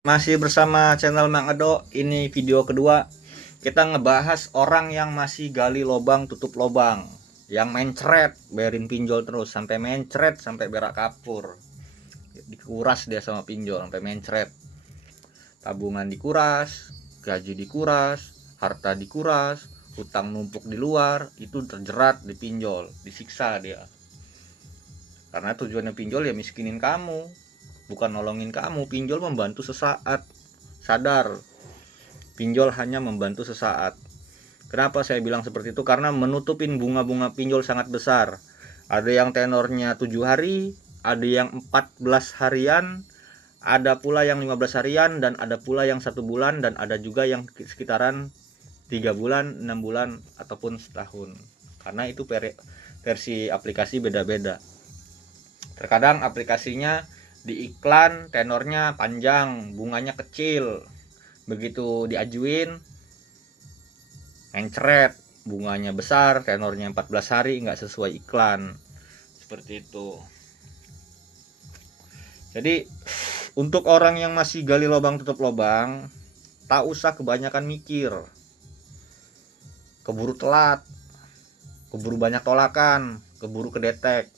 Masih bersama channel Mang Edo. Ini video kedua. Kita ngebahas orang yang masih gali lobang tutup lobang, yang mencret bayarin pinjol terus sampai mencret sampai berak kapur. Dikuras dia sama pinjol sampai mencret. Tabungan dikuras, gaji dikuras, harta dikuras, hutang numpuk di luar, itu terjerat di pinjol, disiksa dia. Karena tujuannya pinjol ya miskinin kamu, bukan nolongin kamu. Pinjol membantu sesaat. Sadar, pinjol hanya membantu sesaat. Kenapa saya bilang seperti itu? Karena menutupin bunga-bunga pinjol sangat besar. Ada yang tenornya 7 hari, ada yang 14 harian, ada pula yang 15 harian, dan ada pula yang 1 bulan, dan ada juga yang sekitaran 3 bulan, 6 bulan, ataupun setahun. Karena itu versi aplikasi beda-beda. Terkadang aplikasinya di iklan tenornya panjang, bunganya kecil. Begitu diajuin mencret, bunganya besar, tenornya 14 hari, nggak sesuai iklan. Seperti itu. Jadi untuk orang yang masih gali lubang tutup lubang, tak usah kebanyakan mikir, keburu telat, keburu banyak tolakan, keburu kedetek.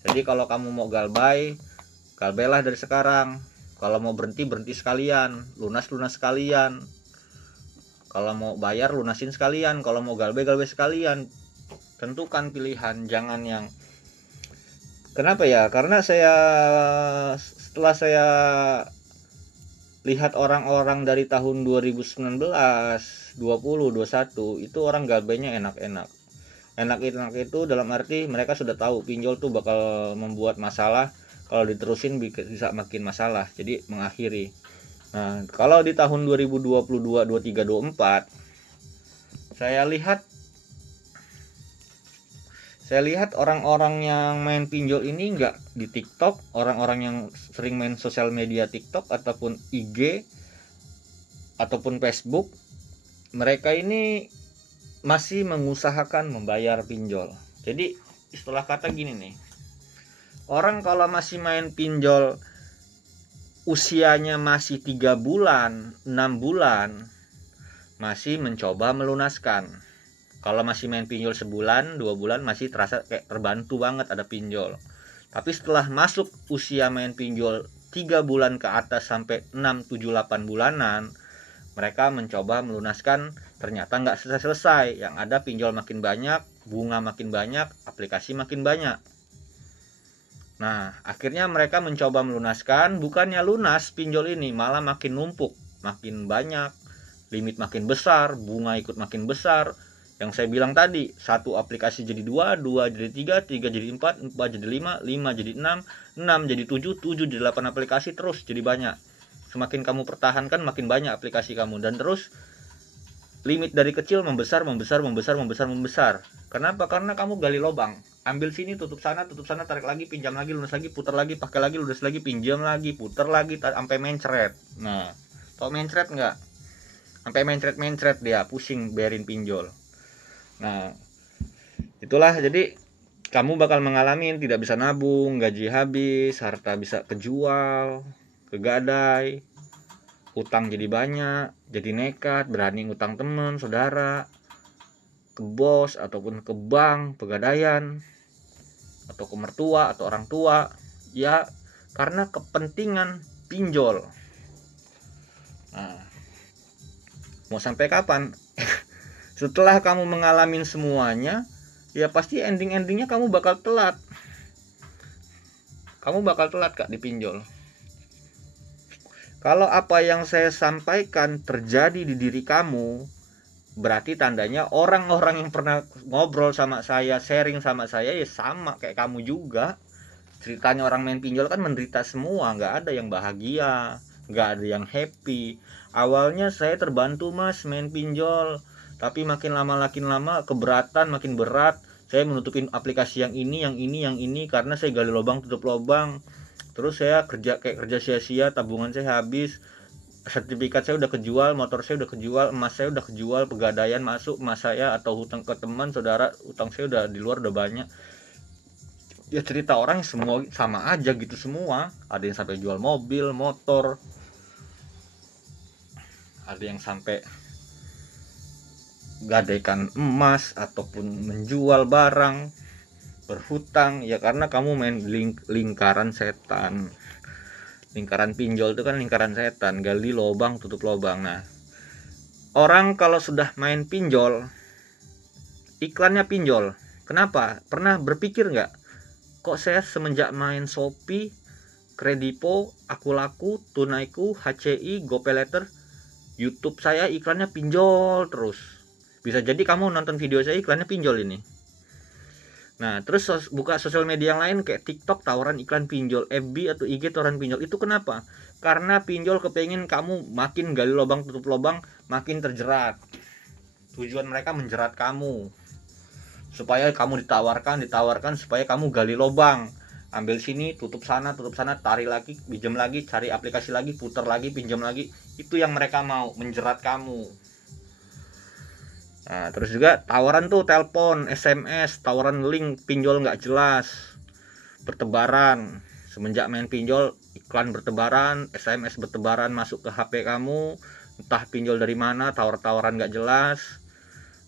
Jadi kalau kamu mau galbailah dari sekarang. Kalau mau berhenti sekalian, lunas sekalian. Kalau mau bayar lunasin sekalian, kalau mau galbay sekalian. Tentukan pilihan, jangan yang kenapa ya? Karena setelah saya lihat orang-orang dari tahun 2019, 20, 21 itu orang galbaynya enak-enak. Enak-enak itu dalam arti mereka sudah tahu pinjol tuh bakal membuat masalah, kalau diterusin bisa makin masalah, jadi mengakhiri. Nah, kalau di tahun 2022, 23, 24 saya lihat orang-orang yang main pinjol ini nggak di TikTok, orang-orang yang sering main sosial media TikTok ataupun IG ataupun Facebook, mereka ini masih mengusahakan membayar pinjol. Jadi istilah kata gini nih, orang kalau masih main pinjol usianya masih 3 bulan, 6 bulan, masih mencoba melunaskan. Kalau masih main pinjol sebulan, 2 bulan masih terasa kayak terbantu banget ada pinjol. Tapi setelah masuk usia main pinjol 3 bulan ke atas sampai 6, 7, 8 bulanan, mereka mencoba melunaskan, ternyata nggak selesai. Yang ada pinjol makin banyak, bunga makin banyak, aplikasi makin banyak. Nah, akhirnya mereka mencoba melunaskan, bukannya lunas pinjol ini, malah makin numpuk, makin banyak, limit makin besar, bunga ikut makin besar. Yang saya bilang tadi, satu aplikasi jadi 2, 2 jadi 3, 3 jadi 4, 4 jadi 5, 5 jadi 6, 6 jadi 7, 7 jadi 8 aplikasi, terus jadi banyak. Semakin kamu pertahankan makin banyak aplikasi kamu, dan terus limit dari kecil membesar. Kenapa? Karena kamu gali lubang, ambil sini, tutup sana, tarik lagi, pinjam lagi, lunas lagi, putar lagi, pakai lagi, lunas lagi, pinjam lagi, putar lagi, sampai mencret. Nah, tau mencret nggak? Sampai mencret dia, pusing bayarin pinjol. Nah, itulah, jadi kamu bakal mengalami tidak bisa nabung, gaji habis, harta bisa kejual, kegadai, utang jadi banyak, jadi nekat, berani ngutang teman, saudara, ke bos, ataupun ke bank, pegadaian, atau ke mertua, atau orang tua, ya karena kepentingan pinjol. Nah, mau sampai kapan? Setelah kamu mengalami semuanya, ya pasti endingnya kamu bakal telat. Kamu bakal telat Kak di pinjol. Kalau apa yang saya sampaikan terjadi di diri kamu, berarti tandanya orang-orang yang pernah ngobrol sama saya, sharing sama saya, ya sama kayak kamu juga. Ceritanya orang main pinjol kan menderita semua, nggak ada yang bahagia, nggak ada yang happy. Awalnya saya terbantu mas main pinjol, tapi makin lama keberatan, makin berat. Saya menutupin aplikasi yang ini karena saya gali lubang tutup lubang. Terus saya kerja sia-sia, tabungan saya habis, sertifikat saya udah kejual, motor saya udah kejual, emas saya udah kejual, pegadaian masuk emas saya, atau hutang ke teman saudara, utang saya udah di luar udah banyak. Ya cerita orang semua sama aja gitu semua, ada yang sampai jual mobil, motor, ada yang sampai gadaikan emas ataupun menjual barang, berhutang, ya karena kamu main lingkaran setan. Lingkaran pinjol itu kan lingkaran setan, gali lubang tutup lubang. Nah, orang kalau sudah main pinjol, iklannya pinjol. Kenapa? Pernah berpikir nggak, kok saya semenjak main Shopee, Kredipo, Akulaku, Tunaiku, HCI, GoPayLater, YouTube saya iklannya pinjol terus. Bisa jadi kamu nonton video saya iklannya pinjol ini. Nah, terus buka sosial media yang lain kayak TikTok tawaran iklan pinjol, FB atau IG tawaran pinjol. Itu kenapa? Karena pinjol kepengen kamu makin gali lubang tutup lubang, makin terjerat. Tujuan mereka menjerat kamu. Supaya kamu ditawarkan supaya kamu gali lubang. Ambil sini, tutup sana, tarik lagi, pinjam lagi, cari aplikasi lagi, putar lagi, pinjam lagi. Itu yang mereka mau, menjerat kamu. Nah, terus juga tawaran tuh telepon, SMS, tawaran link pinjol nggak jelas, bertebaran. Semenjak main pinjol, iklan bertebaran, SMS bertebaran masuk ke HP kamu, entah pinjol dari mana, tawaran nggak jelas,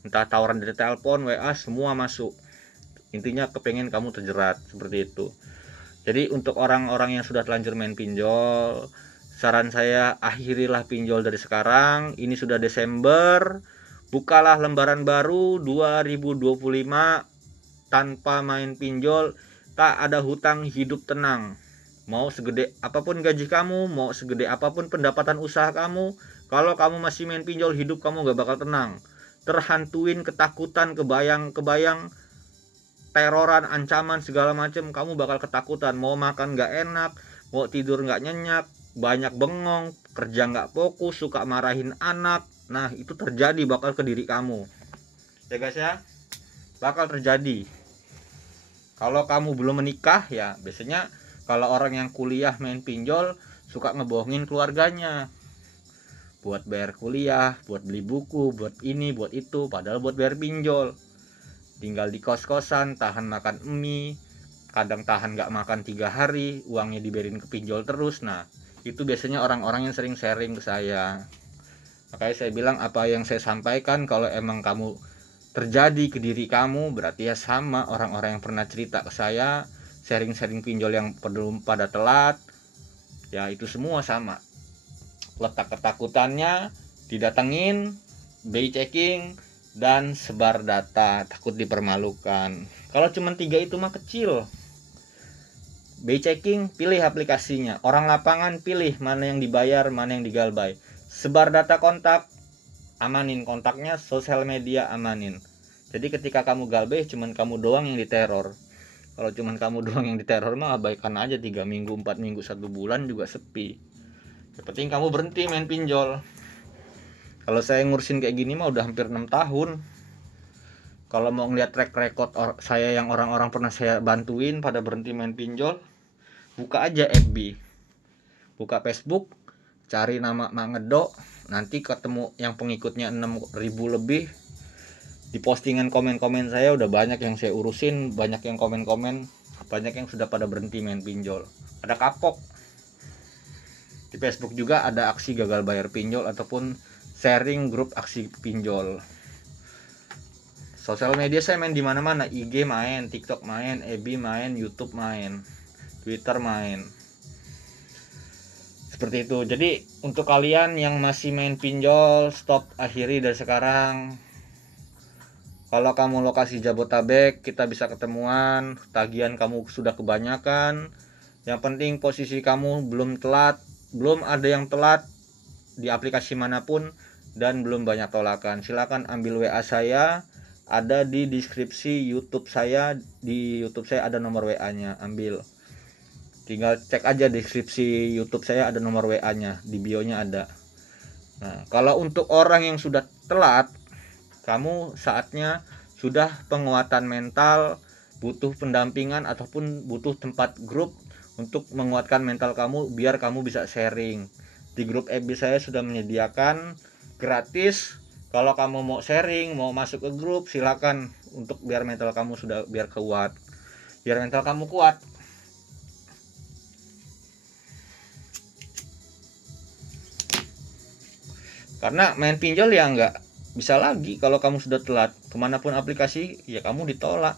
entah tawaran dari telepon, WA, semua masuk. Intinya kepengen kamu terjerat, seperti itu. Jadi untuk orang-orang yang sudah terlanjur main pinjol, saran saya akhirilah pinjol dari sekarang. Ini sudah Desember, bukalah lembaran baru 2025 tanpa main pinjol, tak ada hutang, hidup tenang. Mau segede apapun gaji kamu, mau segede apapun pendapatan usaha kamu, kalau kamu masih main pinjol, hidup kamu gak bakal tenang. Terhantuin ketakutan, kebayang teroran, ancaman segala macam, kamu bakal ketakutan. Mau makan gak enak, mau tidur gak nyenyak, banyak bengong, kerja gak fokus, suka marahin anak. Nah, itu terjadi bakal ke diri kamu ya guys ya, bakal terjadi. Kalau kamu belum menikah ya, biasanya kalau orang yang kuliah main pinjol suka ngebohongin keluarganya buat bayar kuliah, buat beli buku, buat ini, buat itu, padahal buat bayar pinjol. Tinggal di kos-kosan, tahan makan mie, kadang tahan gak makan 3 hari, uangnya dibayarin ke pinjol terus. Nah, itu biasanya orang-orang yang sering sharing ke saya. Makanya saya bilang, apa yang saya sampaikan kalau emang kamu terjadi ke diri kamu, berarti ya sama orang-orang yang pernah cerita ke saya, sharing-sharing pinjol yang belum pada telat, ya itu semua sama. Letak ketakutannya, didatengin, BI checking, dan sebar data, takut dipermalukan. Kalau cuma 3 itu mah kecil. BI checking, pilih aplikasinya. Orang lapangan, pilih mana yang dibayar, mana yang digalbay. Sebar data kontak, amanin kontaknya. Sosial media, amanin. Jadi ketika kamu galbay, cuman kamu doang yang diteror. Kalau cuman kamu doang yang diteror mah abaikan aja. 3 minggu, 4 minggu, 1 bulan juga sepi. Yang penting kamu berhenti main pinjol. Kalau saya ngurusin kayak gini mah udah hampir 6 tahun. Kalau mau ngeliat track record saya yang orang-orang pernah saya bantuin pada berhenti main pinjol, buka aja FB, buka Facebook, cari nama Mak Ngedok, nanti ketemu yang pengikutnya 6.000 lebih. Di postingan komen-komen saya udah banyak yang saya urusin, banyak yang komen-komen, banyak yang sudah pada berhenti main pinjol. Ada kapok. Di Facebook juga ada aksi gagal bayar pinjol ataupun sharing grup aksi pinjol. Sosial media saya main di mana-mana, IG main, TikTok main, FB main, YouTube main, Twitter main. Seperti itu. Jadi untuk kalian yang masih main pinjol, stop, akhiri dari sekarang. Kalau kamu lokasi Jabotabek, kita bisa ketemuan. Tagihan kamu sudah kebanyakan. Yang penting posisi kamu belum telat, belum ada yang telat di aplikasi manapun, dan belum banyak tolakan. Silakan ambil WA saya, ada di deskripsi YouTube saya. Di YouTube saya ada nomor WA-nya, ambil. Tinggal cek aja deskripsi YouTube saya, ada nomor WA-nya, di bio-nya ada. Nah, kalau untuk orang yang sudah telat, kamu saatnya sudah penguatan mental, butuh pendampingan ataupun butuh tempat grup untuk menguatkan mental kamu biar kamu bisa sharing. Di grup FB saya sudah menyediakan gratis. Kalau kamu mau sharing, mau masuk ke grup, silakan, untuk biar mental kamu sudah biar kuat. Biar mental kamu kuat. Karena main pinjol ya nggak bisa lagi kalau kamu sudah telat. Kemanapun aplikasi ya kamu ditolak.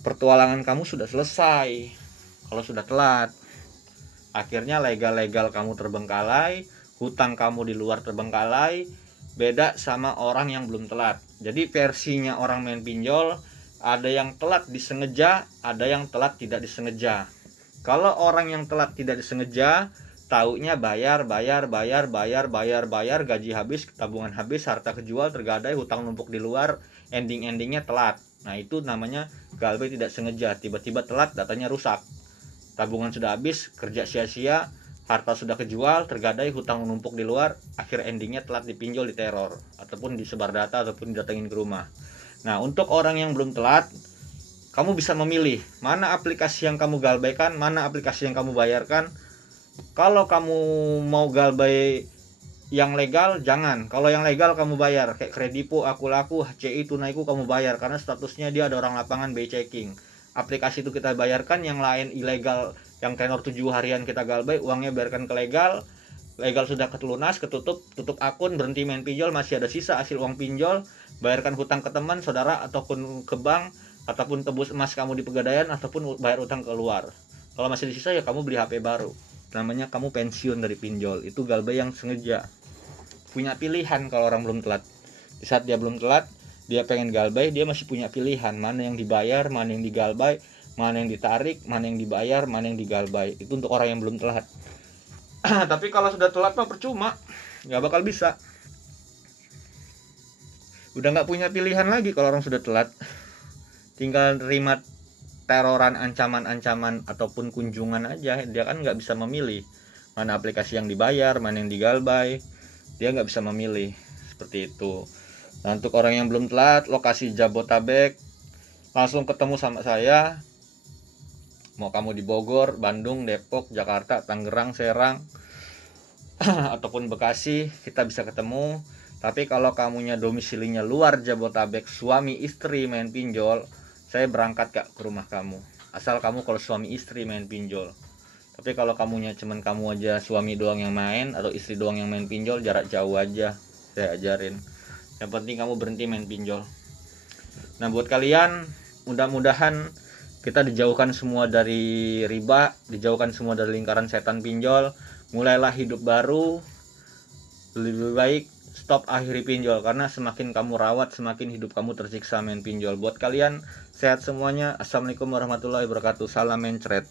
Pertualangan kamu sudah selesai kalau sudah telat. Akhirnya legal-legal kamu terbengkalai, hutang kamu di luar terbengkalai. Beda sama orang yang belum telat. Jadi versinya orang main pinjol, ada yang telat disengaja, ada yang telat tidak disengaja. Kalau orang yang telat tidak disengaja, taunya bayar, gaji habis, tabungan habis, harta kejual, tergadai, hutang numpuk di luar, endingnya telat. Nah, itu namanya galbay tidak sengaja. Tiba-tiba telat, datanya rusak, tabungan sudah habis, kerja sia-sia, harta sudah kejual, tergadai, hutang numpuk di luar, akhir endingnya telat dipinjol, diteror, ataupun disebar data, ataupun didatengin ke rumah. Nah, untuk orang yang belum telat, kamu bisa memilih mana aplikasi yang kamu galbaikan, mana aplikasi yang kamu bayarkan. Kalau kamu mau galbay yang legal, jangan. Kalau yang legal kamu bayar, kayak Kredipo, Akulaku, HCI, Tunaiku kamu bayar, karena statusnya dia ada orang lapangan by checking. Aplikasi itu kita bayarkan, yang lain ilegal, yang tenor 7 harian kita galbay, uangnya biarkan ke legal. Legal sudah kelunas, ketutup, tutup akun, berhenti main pinjol, masih ada sisa hasil uang pinjol, bayarkan hutang ke teman, saudara, ataupun ke bank, ataupun tebus emas kamu di pegadaian, ataupun bayar utang keluar. Kalau masih di sisa ya kamu beli HP baru. Namanya kamu pensiun dari pinjol. Itu galbay yang sengaja. Punya pilihan kalau orang belum telat. Di saat dia belum telat, dia pengen galbay, dia masih punya pilihan mana yang dibayar, mana yang digalbay, mana yang ditarik, mana yang dibayar, mana yang digalbay. Itu untuk orang yang belum telat. Tapi kalau sudah telat mah percuma, nggak bakal bisa. Udah nggak punya pilihan lagi kalau orang sudah telat. Tinggal terima teroran, ancaman-ancaman ataupun kunjungan aja. Dia kan nggak bisa memilih mana aplikasi yang dibayar, mana yang digalbay. Dia nggak bisa memilih seperti itu. Nah, untuk orang yang belum telat, lokasi Jabotabek, langsung ketemu sama saya. Mau kamu di Bogor, Bandung, Depok, Jakarta, Tangerang, Serang, ataupun Bekasi, kita bisa ketemu. Tapi kalau kamunya domisilinya luar Jabotabek, suami istri main pinjol, saya berangkat ke rumah kamu. Asal kamu kalau suami istri main pinjol. Tapi kalau kamunya cuman kamu aja, suami doang yang main atau istri doang yang main pinjol, jarak jauh aja saya ajarin. Yang penting kamu berhenti main pinjol. Nah, buat kalian, mudah-mudahan kita dijauhkan semua dari riba, dijauhkan semua dari lingkaran setan pinjol. Mulailah hidup baru. Lebih baik stop akhiri pinjol, karena semakin kamu rawat, semakin hidup kamu tersiksa main pinjol. Buat kalian, sehat semuanya. Assalamualaikum warahmatullahi wabarakatuh. Salam mencret.